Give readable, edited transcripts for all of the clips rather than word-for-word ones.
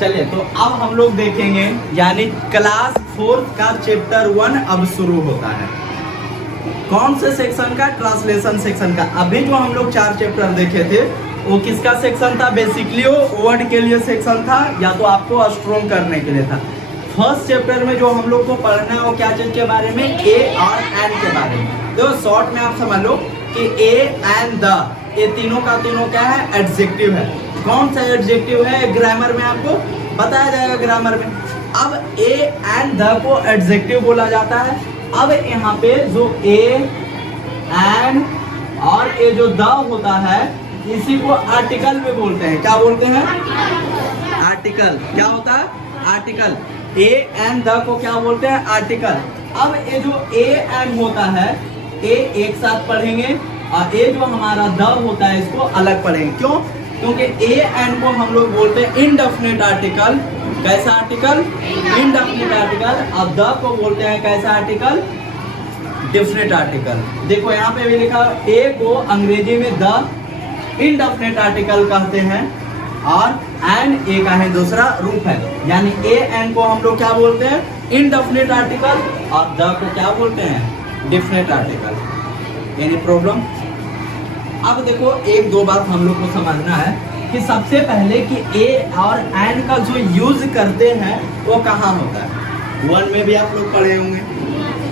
चलिए तो अब हम लोग देखेंगे यानी क्लास 4 का चैप्टर 1 अब शुरू होता है। कौन से सेक्शन का? ट्रांसलेशन सेक्शन का। अभी जो हम लोग 4 चैप्टर देखे थे वो किसका सेक्शन था? बेसिकली वो वर्ड के लिए सेक्शन था या तो आपको स्ट्रॉन्ग करने के लिए था। फर्स्ट चैप्टर में जो हम लोग को पढ़ना है वो क्या चीज के बारे में? ए और एन के बारे में। देखो शॉर्ट में आप समझ लो कि ए एंड द, ये तीनों का तीनों क्या है? एडजेक्टिव है। कौन सा एडजेक्टिव है? ग्रामर में आपको बताया जाएगा ग्रामर में। अब ए एंड द को एडजेक्टिव बोला जाता है। अब यहाँ पे जो ए एंड और ये जो द होता है इसी को आर्टिकल में बोलते हैं। क्या बोलते हैं? आर्टिकल। क्या होता है? आर्टिकल। ए एंड द को क्या बोलते हैं? आर्टिकल। अब ये जो ए एंड होता है ए एक साथ पढ़ेंगे और ये जो हमारा द होता है इसको अलग पढ़ेंगे। क्यों? क्योंकि ए एंड को हम लोग बोलते हैं इनडेफिनिट आर्टिकल। कैसा आर्टिकल? Indefinite article. अब द को बोलते हैं कैसा आर्टिकल? Definite article. देखो यहाँ पे भी लिखा ए को अंग्रेजी में द इनडेफिनिट आर्टिकल कहते हैं और एंड ए का है दूसरा रूप है। यानी ए एंड को हम लोग क्या बोलते हैं? इनडेफिनिट आर्टिकल और द को क्या बोलते हैं? Definite article. Any problem? अब देखो एक दो बात हम लोग को समझना है कि सबसे पहले कि ए और एन का जो यूज करते हैं वो कहाँ होता है। 1 में भी आप लोग पढ़े होंगे,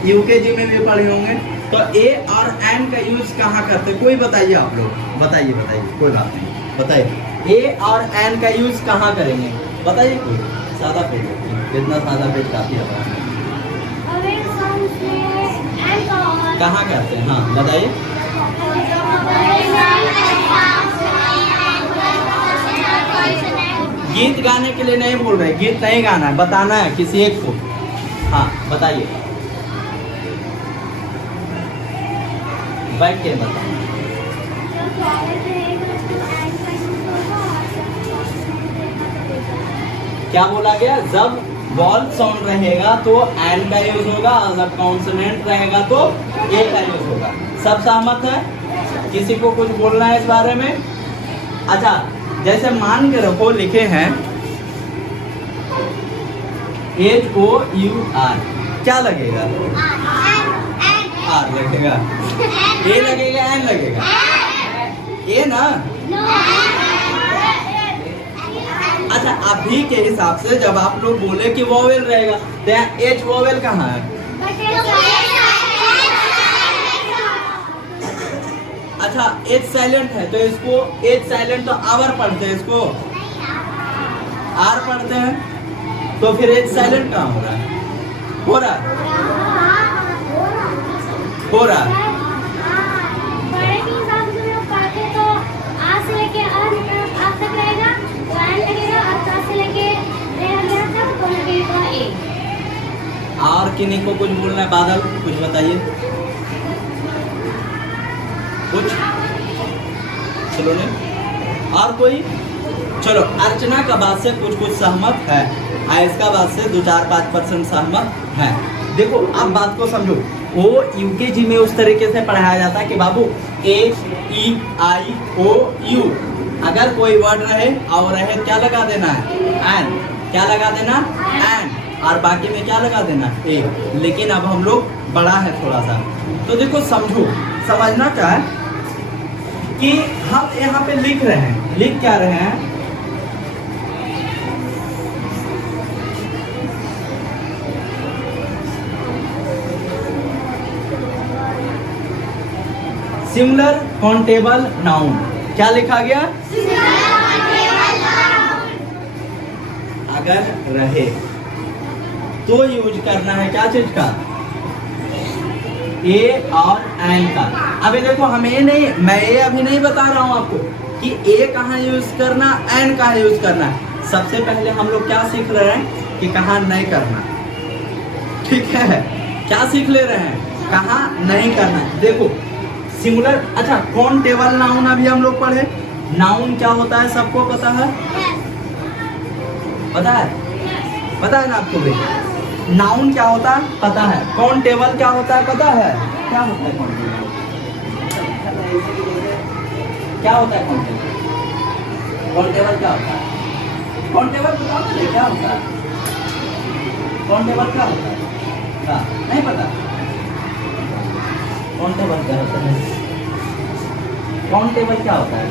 यूकेजी में भी पढ़े होंगे। तो ए और एन का यूज कहाँ करते हैं? कोई बताइए आप लोग, बताइए कोई बात नहीं, बताइए ए और एन का यूज कहाँ करेंगे? बताइए कोई। सादा पेज, इतना सादा पेज काफी है। कहाँ करते हैं? हाँ बताइए। गीत गाने के लिए नहीं बोल रहे, गीत नहीं गाना है, बताना है किसी एक को। हाँ बताइए, बैठ के बताइए। क्या बोला गया? जब वॉल साउंड रहेगा तो एन का यूज होगा और जब कॉन्सोनेंट रहेगा तो ए का यूज होगा। सब सहमत है? किसी को कुछ बोलना है इस बारे में? अच्छा, जैसे मान के रखो लिखे हैं HOUR, क्या लगेगा? आर लगेगा। ए लगेगा एन लगेगा? ए ना। अच्छा, अभी के हिसाब से जब आप लोग बोले कि वोवेल रहेगा तो एच वोवेल कहाँ है? अच्छा, एच साइलेंट है तो इसको एच साइलेंट तो आवर पढ़ते हैं, इसको आर पढ़ते हैं। तो फिर एच साइलेंट कहाँ हो रहा है? हो रहा है? हो रहा है। और किन्हीं को कुछ बोलना है? बादल कुछ बताइए कुछ। चलो नहीं और कोई? चलो, अर्चना का बात से कुछ सहमत है, आयस्का बात से 2-4-5% सहमत है। देखो अब बात को समझो। वो यूकेजी में उस तरीके से पढ़ाया जाता है कि बाबू AEIOU अगर कोई वर्ड रहे और रहे क्या लगा देना है? एन। क्या लगा देना? एन। और बाकी में क्या लगा देना? ए। लेकिन अब हम लोग बड़ा है थोड़ा सा, तो देखो समझो, समझना क्या है कि हम यहाँ पे लिख रहे हैं, लिख क्या रहे हैं? Singular countable noun. क्या लिखा गया? अगर रहे तो यूज करना है क्या चीज का? ए और एन का। अभी देखो हम ये नहीं, मैं ये अभी नहीं बता रहा हूं आपको कि ए कहाँ यूज करना, एन कहाँ यूज करना है। सबसे पहले हम लोग क्या सीख रहे हैं कि कहाँ नहीं करना। ठीक है, क्या सीख ले रहे हैं? कहाँ नहीं करना। देखो सिंगुलर, अच्छा काउंटेबल नाउन अभी हम लोग पढ़े। नाउन क्या होता है सबको पता है? पता है? पता है ना आपको भी? नाउन क्या होता है पता है? काउंटेबल क्या होता है पता है? क्या होता है काउंटेबल? क्या होता है काउंटेबल? काउंटेबल क्या होता है? काउंटेबल बताओ ना क्या होता है? काउंटेबल क्या होता है? हाँ, नहीं पता? काउंटेबल क्या होता है? काउंटेबल क्या होता है?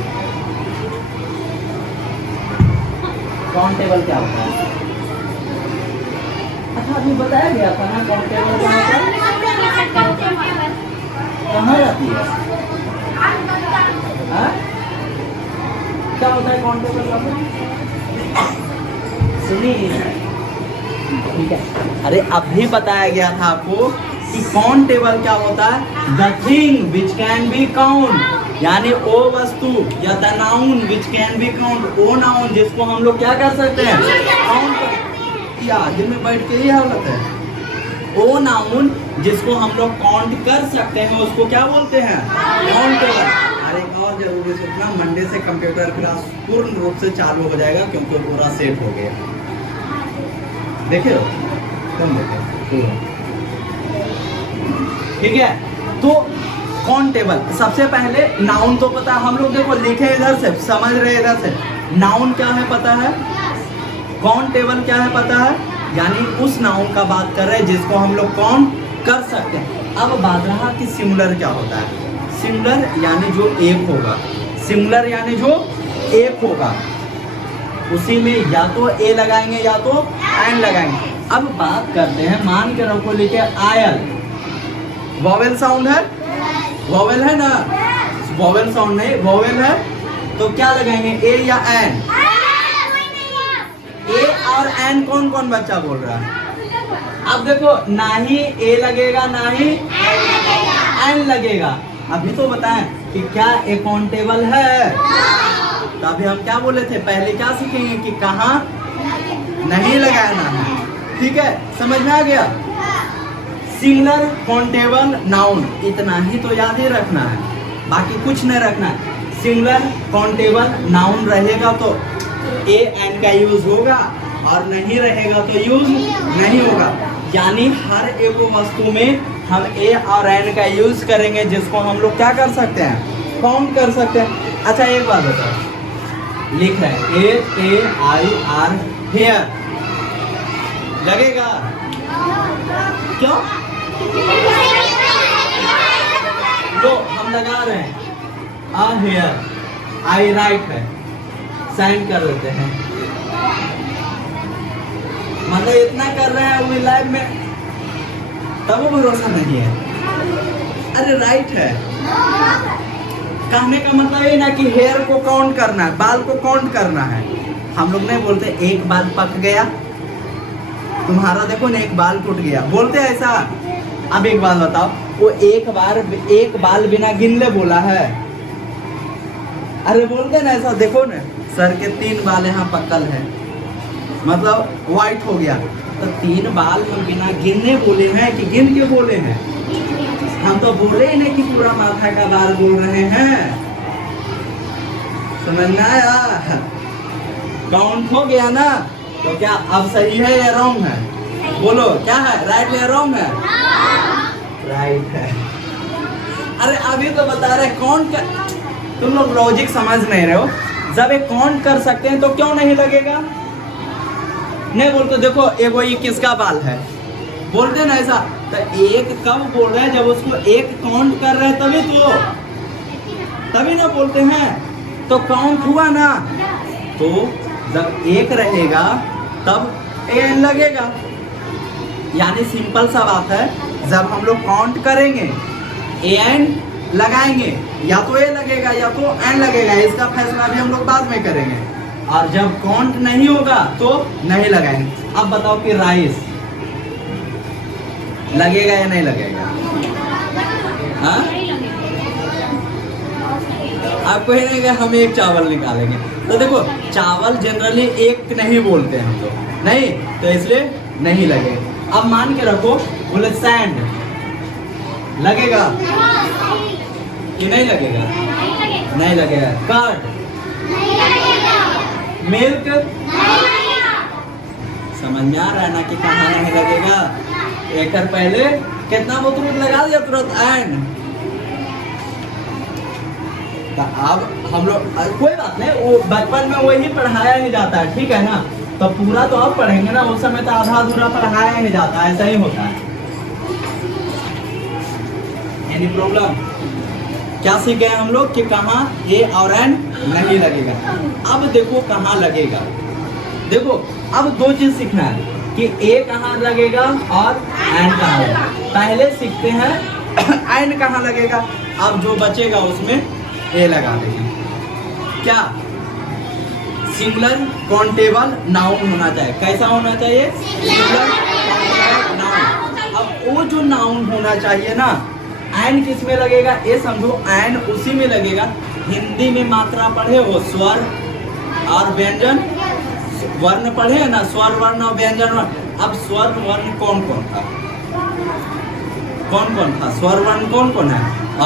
काउंटेबल क्या होता है? अच्छा, अभी बताया गया था ना काउंटेबल क्या होता है? कहाँ जाती है? हाँ? क्या होता है काउंटेबल का? सुनिए, ठीक है। अरे अभी बताया गया था आपको कि काउंटेबल क्या होता है? The thing which can be count, यानी वो वस्तु या the noun which can be count, वो नाउन जिसको हम लोग क्या कर सकते हैं? काउंट। या दिन में बैठ के ही हालत है। वो नाउन जिसको हम लोग काउंट कर सकते हैं उसको क्या बोलते हैं? काउंटेबल। और एक और जरूरी सूचना, मंडे से कंप्यूटर क्लास पूर्ण रूप से चालू हो जाएगा क्योंकि पूरा सेट हो गया। देखे हो तुम? देखे ठीक है। तो काउंटेबल सबसे पहले नाउन तो पता है हम लोग, देखो लिखे इधर से, समझ रहे इधर से। नाउन क्या है पता है? काउंटेबल क्या है पता है? यानी उस नाउन का बात कर रहे हैं जिसको हम लोग काउंट कर सकते हैं। अब बात रहा कि सिंगुलर क्या होता है। सिंगुलर यानी जो एक होगा, सिंगुलर यानी जो एक होगा, उसी में या तो ए लगाएंगे या तो एन लगाएंगे। अब बात करते हैं, मान के रखो लिखे आयल, वॉवेल साउंड है, वॉवेल है ना? वॉवेल साउंड नहीं, वॉवेल है तो क्या लगाएंगे? ए या एन? ए और एन कौन कौन बच्चा बोल रहा है? अब देखो, ना ही ए लगेगा ना ही एन लगेगा। अभी तो बताएं कि क्या ए काउंटेबल है? तो अभी हम क्या बोले थे? पहले क्या सीखेंगे कि कहाँ नहीं लगाना है। ठीक है, समझ में आ गया? सिंगुलर काउंटेबल नाउन, इतना ही तो याद ही रखना है, बाकी कुछ नहीं रखना है। सिंगुलर काउंटेबल नाउन रहेगा तो ए एन का यूज होगा और नहीं रहेगा तो यूज नहीं होगा। यानी हर एक वस्तु में हम ए और एन का यूज करेंगे जिसको हम लोग क्या कर सकते हैं? काउंट कर सकते हैं। अच्छा एक बात बताओ, लिख रहे हैं AAIR हेयर, लगेगा? क्यों? तो हम लगा रहे हैं आ हेयर, आई राइट है, साइन कर देते हैं, मतलब इतना कर रहे हैं वो लाइफ में, तब वो भरोसा नहीं है। अरे राइट है, कहने का मतलब ये ना कि हेयर को काउंट करना है, बाल को काउंट करना है। हम लोग नहीं बोलते एक बाल पक गया, तुम्हारा देखो ना एक बाल टूट गया, बोलते हैं ऐसा? अब एक बात बताओ, वो एक बाल बिना गिनले बोला है? अरे बोलते ना ऐसा? देखो ना सर के 3 बाल यहाँ पकल है, मतलब व्हाइट हो गया, तो 3 बाल हम बिना गिनने बोले हैं कि गिन के बोले हैं? हम तो बोले ही नहीं कि पूरा माथा का बाल बोल रहे हैं। समझ में आया? काउंट हो गया ना? तो क्या अब सही है या रॉन्ग है? बोलो क्या है, राइट या रॉन्ग है? राइट है। अरे अभी तो बता रहे काउंट कर, तुम लोग लॉजिक समझ नहीं रहे हो। जब एक काउंट कर सकते हैं तो क्यों नहीं लगेगा? नहीं बोलते, देखो एगो ये किसका बाल है, बोलते ना ऐसा? तो एक कब बोल रहे हैं? जब उसको एक काउंट कर रहे हैं तभी ना बोलते हैं। तो काउंट हुआ ना, तो जब एक रहेगा तब एन लगेगा। यानी सिंपल सा बात है, जब हम लोग काउंट करेंगे एन लगाएंगे, या तो ए लगेगा या तो एन लगेगा, इसका फैसला भी हम लोग बाद में करेंगे। और जब काउंट नहीं होगा तो नहीं लगाएंगे। अब बताओ कि राइस लगेगा या नहीं लगेगा? हाँ? आपको ही नहीं, हम एक चावल निकालेंगे तो देखो चावल जनरली एक नहीं बोलते हैं हम लोग, नहीं तो इसलिए नहीं लगेगा। अब मान के रखो बोले सैंड, लगेगा कि नहीं लगेगा? नहीं लगेगा। कर्ड, मिल्क, समझ में आ रहा है ना कि कहाँ नहीं लगेगा? एक पहले कितना वो तुरंत लगा दिया, तुरंत एंड। तो अब हम लोग कोई बात नहीं, वो बचपन में वही पढ़ाया ही जाता है, ठीक है ना। तो पूरा तो अब पढ़ेंगे ना, उस समय तो आधा अधूरा पढ़ाया ही जाता है, ऐसा ही होता है। Any problem? क्या सीख गए हम लोग कि कहाँ ए और एन नहीं लगेगा। अब देखो कहाँ लगेगा। देखो अब दो चीज सीखना है कि ए कहाँ लगेगा और एन कहाँ लगेगा। पहले सीखते हैं एन कहाँ लगेगा। अब जो बचेगा उसमें ए लगा देंगे। क्या? सिंगुलर काउंटेबल नाउन होना चाहिए। कैसा होना चाहिए? Singular countable noun. अब वो जो नाउन होना चाहिए ना, एन किस में लगेगा ये समझो। एन उसी में लगेगा, हिंदी में मात्रा पढ़े हो, स्वर और व्यंजन वर्ण पढ़े है ना, स्वर वर्ण और व्यंजन वर्ण। अब स्वर वर्ण कौन कौन था? कौन कौन था? स्वर वर्ण कौन कौन है? अ,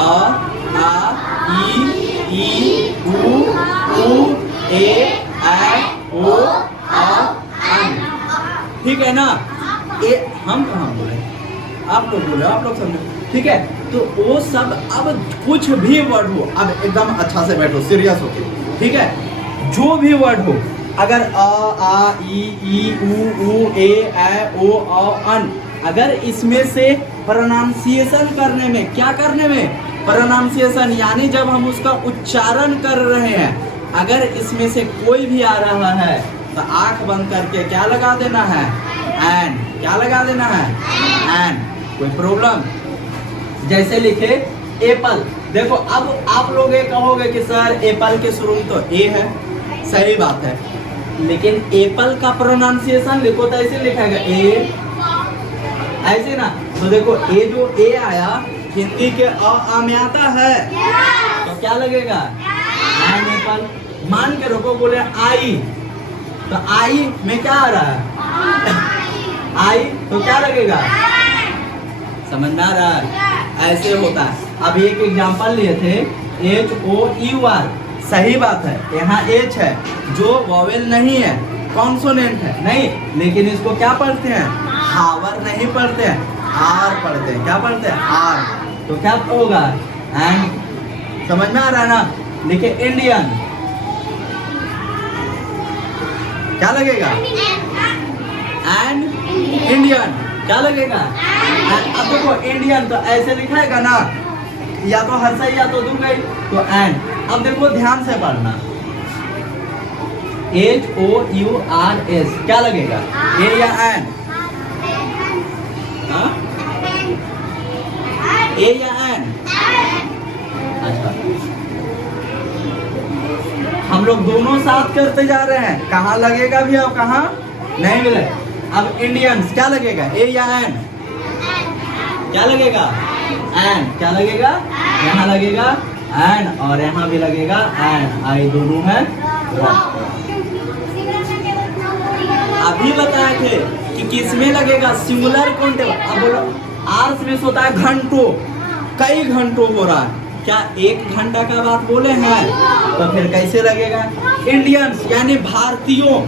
आ, ई, उ, ए, ऐ, ओ, अन। ठीक है ना। ये हम कहाँ बोले, आप लोग बोले, आप लोग समझो, ठीक है। तो वो सब, अब कुछ भी वर्ड हो, अब एकदम अच्छा से बैठो, सीरियस होके, ठीक है। जो भी वर्ड हो, अगर अ, आ, ई, उ, ए, ऐ, ओ, अन, अगर इसमें से प्रोनाउंसिएशन करने में, क्या करने में? प्रोनाउंसिएशन, यानी जब हम उसका उच्चारण कर रहे हैं, अगर इसमें से कोई भी आ रहा है तो आंख बंद करके क्या लगा देना है? एन। क्या लगा देना है? एन। कोई प्रॉब्लम? जैसे लिखे एप्पल। देखो अब आप लोग ये कहोगे कि सर एप्पल के शुरू में तो ए है, सही बात है, लेकिन एप्पल का प्रोनाउंसिएशन लिखो तो ऐसे लिखेगा ए, ऐसे ना। तो देखो ए, जो ए आया हिंदी के अ में आता है, तो क्या लगेगा? An apple. मान के रखो, बोले आई, तो आई में क्या आ रहा है? आई, तो क्या लगेगा? समझ में आ रहा है? ऐसे होता है। अब एक एग्जांपल लिए थे, HOUR, सही बात है, यहाँ H है जो वॉवेल नहीं है, कॉन्सोनेंट है नहीं, लेकिन इसको क्या पढ़ते हैं? हावर नहीं पढ़ते हैं, आर पढ़ते हैं। क्या पढ़ते हैं? आर। तो क्या होगा? एंड। समझ में आ रहा है ना? लिखे इंडियन, क्या लगेगा? And Indian. क्या लगेगा? अब देखो इंडियन तो ऐसे लिखाएगा ना, या तो हर सही या तो दूर गई, तो एंड। अब देखो ध्यान से पढ़ना, HOURS, क्या लगेगा? ए या एन? ए या एन? अच्छा, हम लोग दोनों साथ करते जा रहे हैं, कहाँ लगेगा भी और कहाँ नहीं मिलेगा। अब इंडियंस क्या लगेगा? ए या एन? क्या लगेगा? एन। क्या लगेगा? यहाँ लगेगा एन और यहाँ भी लगेगा एन, आई दोनों है। अभी बताए थे कि किस में लगेगा? Singular countable. अब बोलो आर्स में होता है घंटों, कई घंटों हो रहा है, क्या एक घंटा का बात बोले हैं? तो फिर कैसे लगेगा? इंडियंस यानी भारतीयों,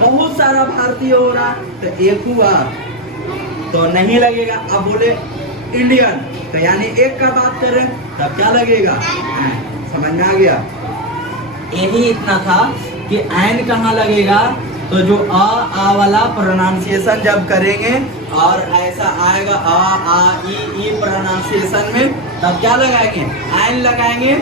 बहुत सारा भारतीय हो रहा, तो एक हुआ तो नहीं लगेगा। अब बोले इंडियन, तो यानी एक का बात करें, तब क्या लगेगा? समझ में आ गया? यही इतना था कि एन कहाँ लगेगा। तो जो आ वाला प्रोनाउंसिएशन जब करेंगे और ऐसा आएगा आ ई प्रोनाउंसिएशन में, तब क्या लगाएंगे? एन लगाएंगे।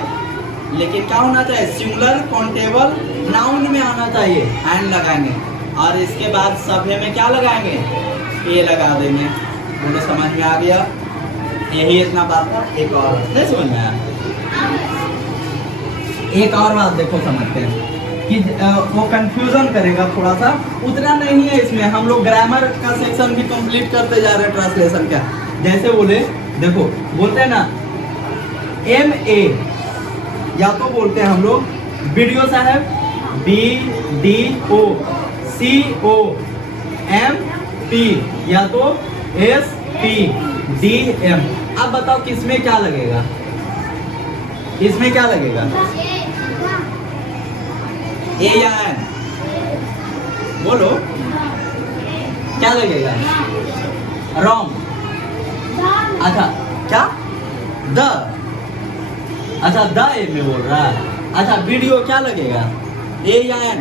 लेकिन क्या होना चाहिए? सिंगुलर काउंटेबल नाउन में आना चाहिए, एन लगाएंगे। और इसके बाद सभ्य में क्या लगाएंगे? ए लगा देंगे। बोलो समझ में आ गया? यही इतना बात था। एक और नहीं समझ में आया? एक और बात देखो समझते हैं कि वो कंफ्यूजन करेगा थोड़ा सा, उतना नहीं है इसमें। हम लोग ग्रामर का सेक्शन भी कंप्लीट करते जा रहे हैं, ट्रांसलेशन का। जैसे बोले, देखो बोलते हैं ना MA, या तो बोलते हैं हम लोग वीडियो साहब BDO COMP, या तो SPDM। अब बताओ किसमें क्या लगेगा? इसमें क्या लगेगा? ए या एन? बोलो क्या लगेगा? रॉन्ग। अच्छा, क्या? द। अच्छा द ए में बोल रहा है। अच्छा वीडियो क्या लगेगा, ए या एन?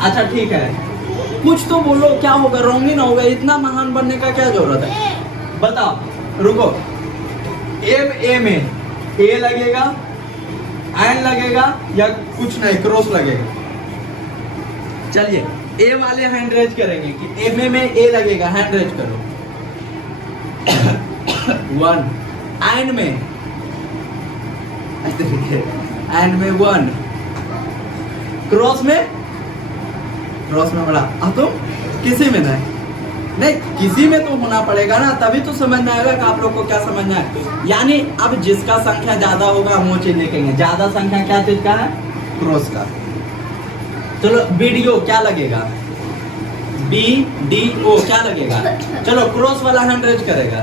अच्छा ठीक है, कुछ तो बोलो, क्या होगा? रॉन्ग ही ना होगा, इतना महान बनने का क्या जरूरत है? बताओ, रुको। एम ए में ए लगेगा, एन लगेगा या कुछ नहीं क्रॉस लगेगा? चलिए ए वाले हैंड रेज करेंगे कि एम ए में ए लगेगा, हैंड रेज करो। 1 एन में, एन में 1, क्रॉस में बड़ा। अब तो किसी में नहीं, किसी में तो होना पड़ेगा ना, तभी तो समझ में आएगा कि आप लोग को क्या समझना है। यानी अब जिसका संख्या ज्यादा होगा हम वो चीज लिखेंगे। ज्यादा संख्या क्या चीज का है? क्रॉस का। चलो वीडियो क्या लगेगा? बी डी ओ क्या लगेगा? चलो क्रॉस वाला हैंड रेज करेगा।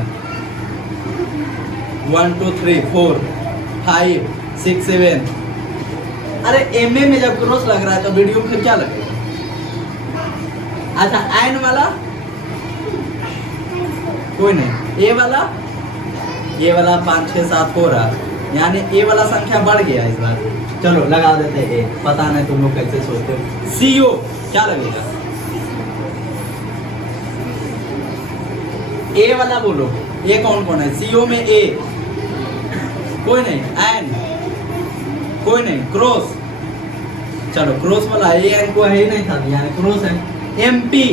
1 2 3 4 5 6 7। अरे एम ए में जब क्रॉस लग रहा है तो वीडियो फिर क्या लगेगा? अच्छा एन वाला कोई नहीं, ए वाला 5 6 7 हो रहा, यानी ए वाला संख्या बढ़ गया इस बार। चलो लगा देते हैं ए, पता नहीं तुम लोग कैसे सोचते हो। सीओ क्या लगेगा? ए वाला बोलो, ए कौन कौन है? सीओ में ए कोई नहीं, एन कोई नहीं, क्रॉस। चलो क्रॉस वाला ए एन को है ही नहीं था, यानी क्रॉस है। एमपी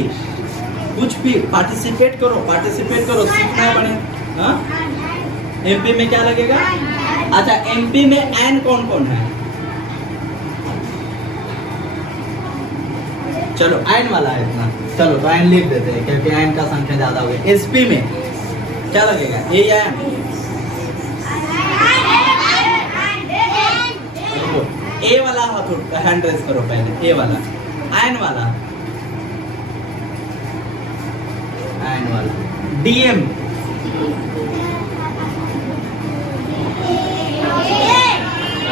कुछ भी पार्टिसिपेट करो, सीखना है बने। हाँ एमपी में क्या लगेगा? अच्छा एमपी में एन कौन कौन है? चलो एन वाला है इतना, चलो तो एन लिख देते हैं क्योंकि एन का संख्या ज्यादा हो गया। एसपी में क्या लगेगा? ए या एन? ए वाला हाथ हैंड रेज करो पहले, ए वाला। एन वाला डीएम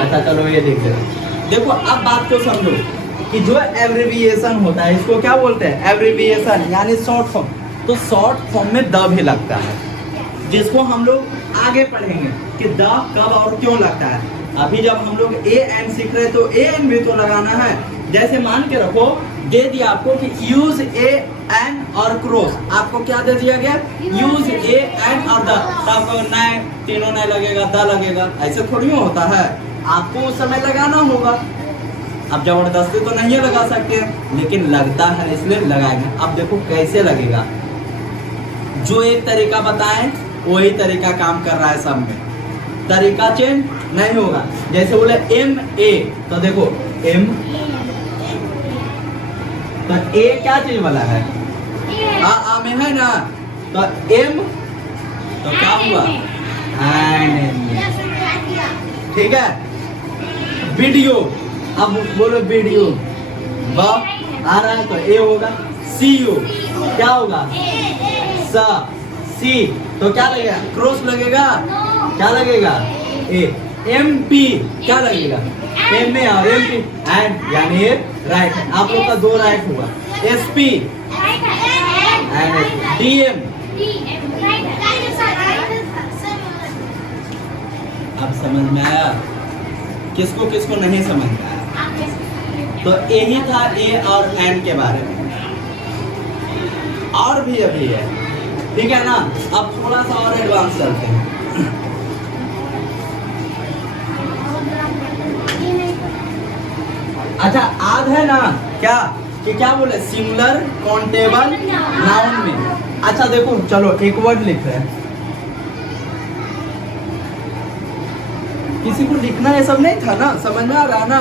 अच्छा चलो ये देख लो। देखो अब बात को समझो कि जो एब्रिविएशन होता है इसको क्या बोलते हैं? एब्रिविएशन यानी शॉर्ट फॉर्म। तो शॉर्ट फॉर्म में द भी लगता है, जिसको हम लोग आगे पढ़ेंगे कि द कब और क्यों लगता है। अभी जब हम लोग ए एन सीख रहे तो ए एन भी तो लगाना है। जैसे मान के रखो दे दिया आपको कि यूज ए एन और क्रॉस, आपको क्या दे दिया गया? यूज ए एन और द। आपको नए तीनों नए लगेगा, द लगेगा, ऐसे थोड़ी होता है, आपको उस समय लगाना होगा। अब जबरदस्ती तो नहीं लगा सकते, लेकिन लगता है इसलिए लगाएंगे। अब देखो कैसे लगेगा, जो एक तरीका बताएं वही तरीका काम कर रहा है सब में, तरीका चेंज नहीं होगा। जैसे बोले एम ए, तो देखो एम, तो ए क्या चीज वाला है? आ में है ना, तो एम तो क्या हुआ? ठीक है। वीडियो, अब बोलो वीडियो, ब आ रहा है तो ए होगा। सीयू क्या होगा? स सी तो क्या लगेगा? क्रॉस लगेगा, क्या लगेगा? ए। एम पी क्या लगेगा? एम में और एम पी एंड, यानी ये राइट है। आप लोग का 2 राइट हुआ। S P and D M. अब समझ में आया? किसको किसको नहीं समझ में आया? तो यही था ए और एन के बारे में। और भी अभी है, ठीक है ना? अब थोड़ा सा और एडवांस चलते हैं। अच्छा आज है ना क्या कि क्या बोले सिंगुलर काउंटेबल नाउन में। अच्छा देखो चलो एक वर्ड लिख रहे हैं, किसी को लिखना ये सब नहीं था ना, समझ में आ रहा ना?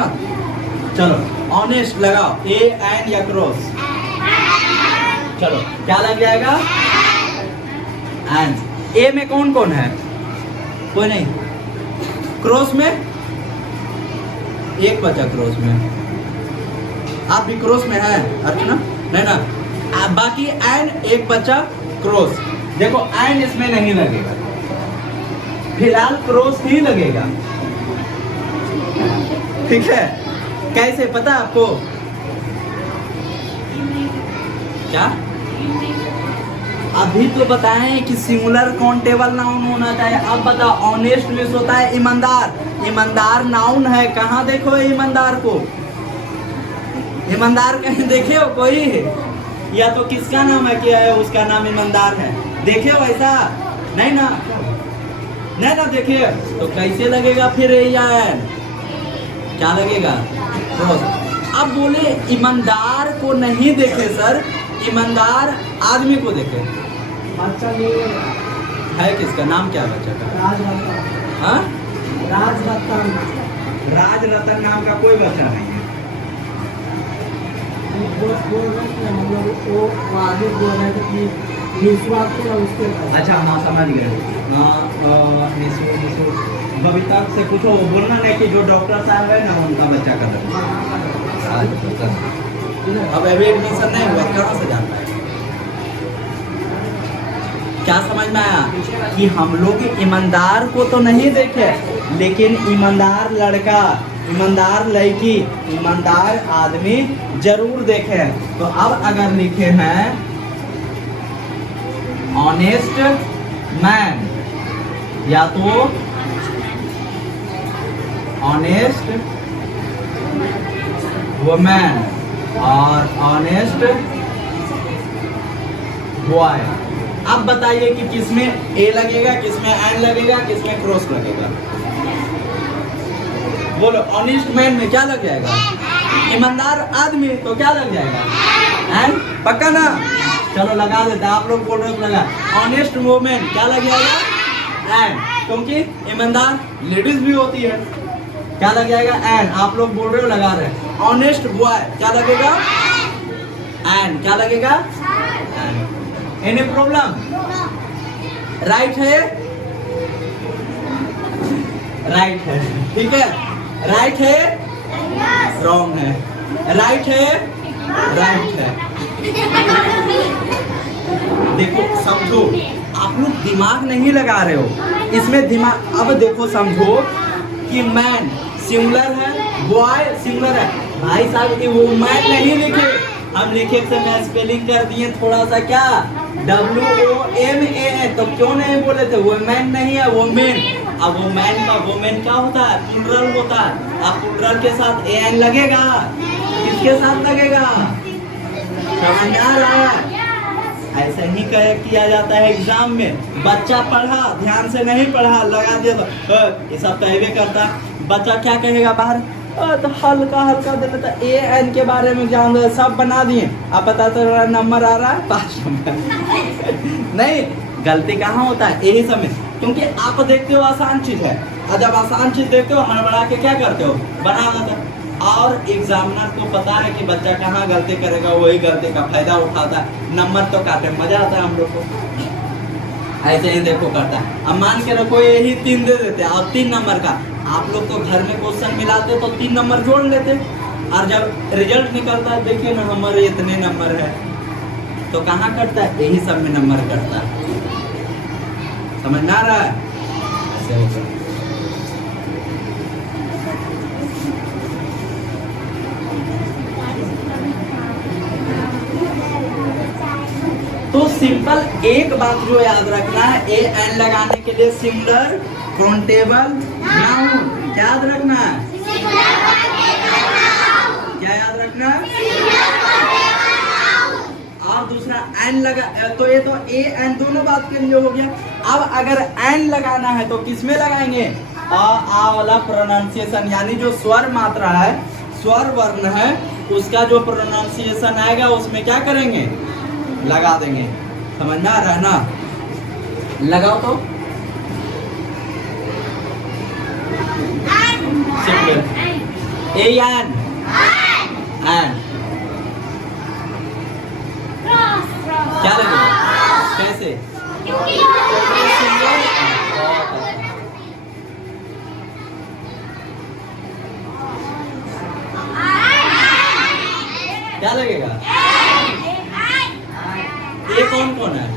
चलो ऑनेस्ट लगाओ, ए एन या क्रॉस? चलो क्या लग जाएगा? एंड। ए में कौन कौन है? कोई नहीं। क्रॉस में एक बचा, क्रॉस में आप भी क्रॉस में है अर्चना? नहीं ना? बाकी एन एक बचा क्रॉस। देखो एन इसमें नहीं लगेगा, फिलहाल क्रॉस ही लगेगा, ठीक है? कैसे पता आपको? क्या अभी तो बताएं कि सिंगुलर काउंटेबल नाउन होना चाहिए। अब बताओ ऑनेस्ट मीन्स होता है ईमानदार। ईमानदार नाउन है, कहाँ देखो ईमानदार को? ईमानदार कहीं देखे हो कोई? या तो किसका नाम है कि है उसका नाम ईमानदार है? देखे हो ऐसा? नहीं ना, नहीं ना देखे तो कैसे लगेगा फिर यार? क्या लगेगा? तो अब बोले ईमानदार को नहीं देखे सर, ईमानदार आदमी को देखे। बच्चा है किसका नाम, क्या बच्चा का? राजरतन। हाँ, राजरतन। राजरतन नाम का कोई बच्चा नहीं है। बोल रहे थे हम लोग, वो आगे बोल रहे थे कि विश्वास को उसके पास। अच्छा हाँ समझ गए। बबीता से पूछो, बोलना नहीं कि जो डॉक्टर साहब है ना उनका बच्चा का राजरतन। अब अभी एडमिशन नहीं हुआ, कहाँ से जानता है? क्या समझ में आया कि हम लोग ईमानदार को तो नहीं देखे, लेकिन ईमानदार लड़का, ईमानदार लड़की, ईमानदार आदमी जरूर देखे। तो अब अगर लिखे हैं ऑनेस्ट मैन या तो ऑनेस्ट वुमेन और ऑनेस्ट बॉय। अब बताइए कि किसमें ए लगेगा, किसमें एन लगेगा, किसमें क्रॉस लगेगा? बोलो ऑनेस्ट मैन में क्या लग जाएगा? ईमानदार आदमी तो क्या लग जाएगा? एन। पक्का ना? चलो लगा देते हैं, आप लोग बोल रहे हो लगा। ऑनेस्ट वुमेन क्या लग जाएगा? एन, क्योंकि ईमानदार लेडीज भी होती है। क्या लग जाएगा? एन। आप लोग बोल रहे हो लगा रहे हैं। ऑनेस्ट बॉय क्या लगेगा? एन। क्या लगेगा? एन। Any problem? राइट है? राइट है, ठीक है। राइट है, रॉन्ग है। राइट है, राइट है। देखो समझो, आप लोग दिमाग नहीं लगा रहे हो इसमें दिमाग। अब देखो समझो कि मैन सिंगुलर है, बॉय सिंगुलर है। भाई साहब वो मैन नहीं लिखे, हम लिखे से मैं स्पेलिंग कर दिए थोड़ा सा क्या WOMAN। तो क्यों नहीं बोले थे? वो मैन नहीं है, वो मेन। अब वो मैन का वोमेन क्या होता है? प्लूरल होता है। अब प्लूरल के साथ एन लगेगा, किसके साथ लगेगा? समझ आ रहा है? ऐसा ही किया जाता है एग्जाम में। बच्चा पढ़ा, ध्यान से नहीं पढ़ा, लगा दिया तो ये सब कहवे करता। बच्चा क्या कहेगा बाहर? तो हल्का हल्का दे देता, ए एन के बारे में जान दो, सब बना दिए। अब पता तो नंबर आ रहा है 5 नंबर। नहीं, गलती कहाँ होता है? यही समय, क्योंकि आप देखते हो आसान चीज है, और जब आसान चीज देखते हो हड़बड़ा के क्या करते हो? बना देते हो। और एग्जामिनर को पता है कि बच्चा कहाँ गलती करेगा, वही गलती का फायदा उठाता है, नंबर तो काटे, मजा आता है हम लोग को। ऐसे ही देखो करता है। अब मान के रखो यही 3 दे देते हैं और 3 नंबर का, आप लोग तो घर में क्वेश्चन मिलाते तो 3 नंबर जोड़ लेते, और जब रिजल्ट निकलता है देखिए ना हमारे इतने नंबर है, तो कहाँ कटता है? यही सब में नंबर कटता है। समझ ना रहा है? ऐसे होता है। तो सिंपल एक बात जो याद रखना है, ए एन लगाने के लिए सिंगुलर काउंटेबल नाउन क्या याद रखना है? क्या याद रखना है? और दूसरा एन लगा, तो ये तो ए एन दोनों बात के लिए हो गया। अब अगर एन लगाना है तो किसमें लगाएंगे? आ वाला प्रोनाउंसिएशन, यानी जो स्वर मात्रा है, स्वर वर्ण है, उसका जो प्रोनाउंसिएशन आएगा उसमें क्या करेंगे? लगा देंगे। समझना रहना, लगाओ तो ए एन एन क्या लगेगा? कैसे? क्या लगेगा? ये कौन कौन है?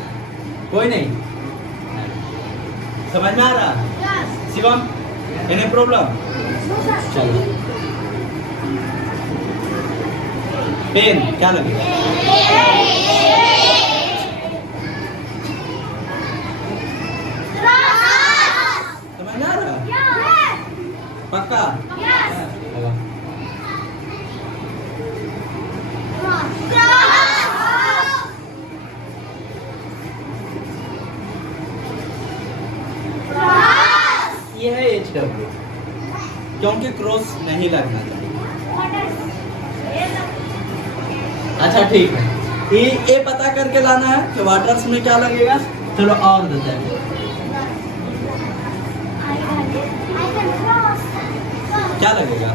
कोई नहीं? समझ में आ रहा? Shivam, any problem? चलो, पेन क्या लगेगा? पक्का? लगा। ये है HW, क्योंकि क्रॉस नहीं लगना चाहिए। अच्छा ठीक है, ये पता करके लाना है कि वाटर्स में क्या लगेगा। चलो और देते हैं। क्या लगेगा?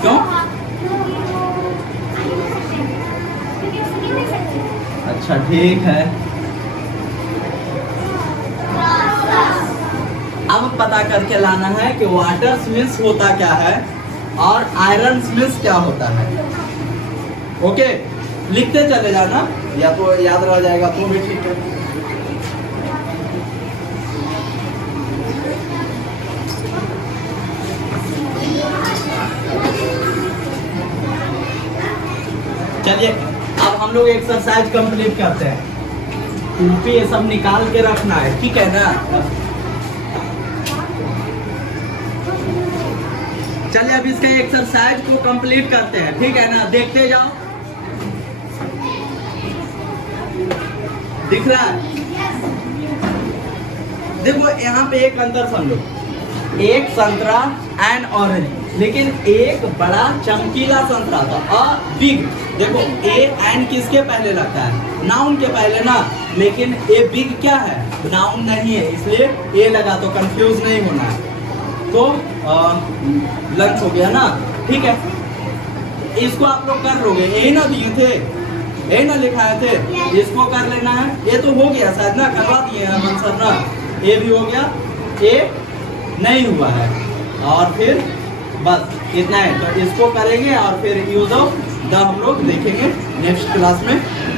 क्यों? अच्छा ठीक है, अब पता करके लाना है कि वाटर स्मिथ होता क्या है और आयरन स्मिथ क्या होता है। ओके, लिखते चले जाना, या तो याद रह जाएगा तो भी ठीक है। चलिए अब हम लोग एक्सरसाइज कंप्लीट करते हैं। टूपी ये सब निकाल के रखना है, ठीक है ना। चलिए अब इसके एक्सरसाइज को कंप्लीट करते हैं, ठीक है ना। देखते जाओ, दिख रहा है? देखो यहाँ पे एक अंतर समझो, एक संतरा एंड ऑरेंज, लेकिन एक बड़ा चमकीला संतरा था, अ बिग। देखो ए एंड किसके पहले लगता है? नाउन के पहले ना, लेकिन ए बिग क्या है? नाउन नहीं है, इसलिए ए लगा, तो कंफ्यूज नहीं होना है। तो लंच हो गया ना, ठीक है। इसको आप लोग कर लोगे, यही ना दिए थे, यही ना लिखाए थे, इसको कर लेना है। ये तो हो गया शायद ना, करवा दिए हैं अमन सर ना। ए भी हो गया, ए नहीं हुआ है, और फिर बस इतना है। तो इसको करेंगे और फिर यूज ऑफ द हम लोग देखेंगे नेक्स्ट क्लास में।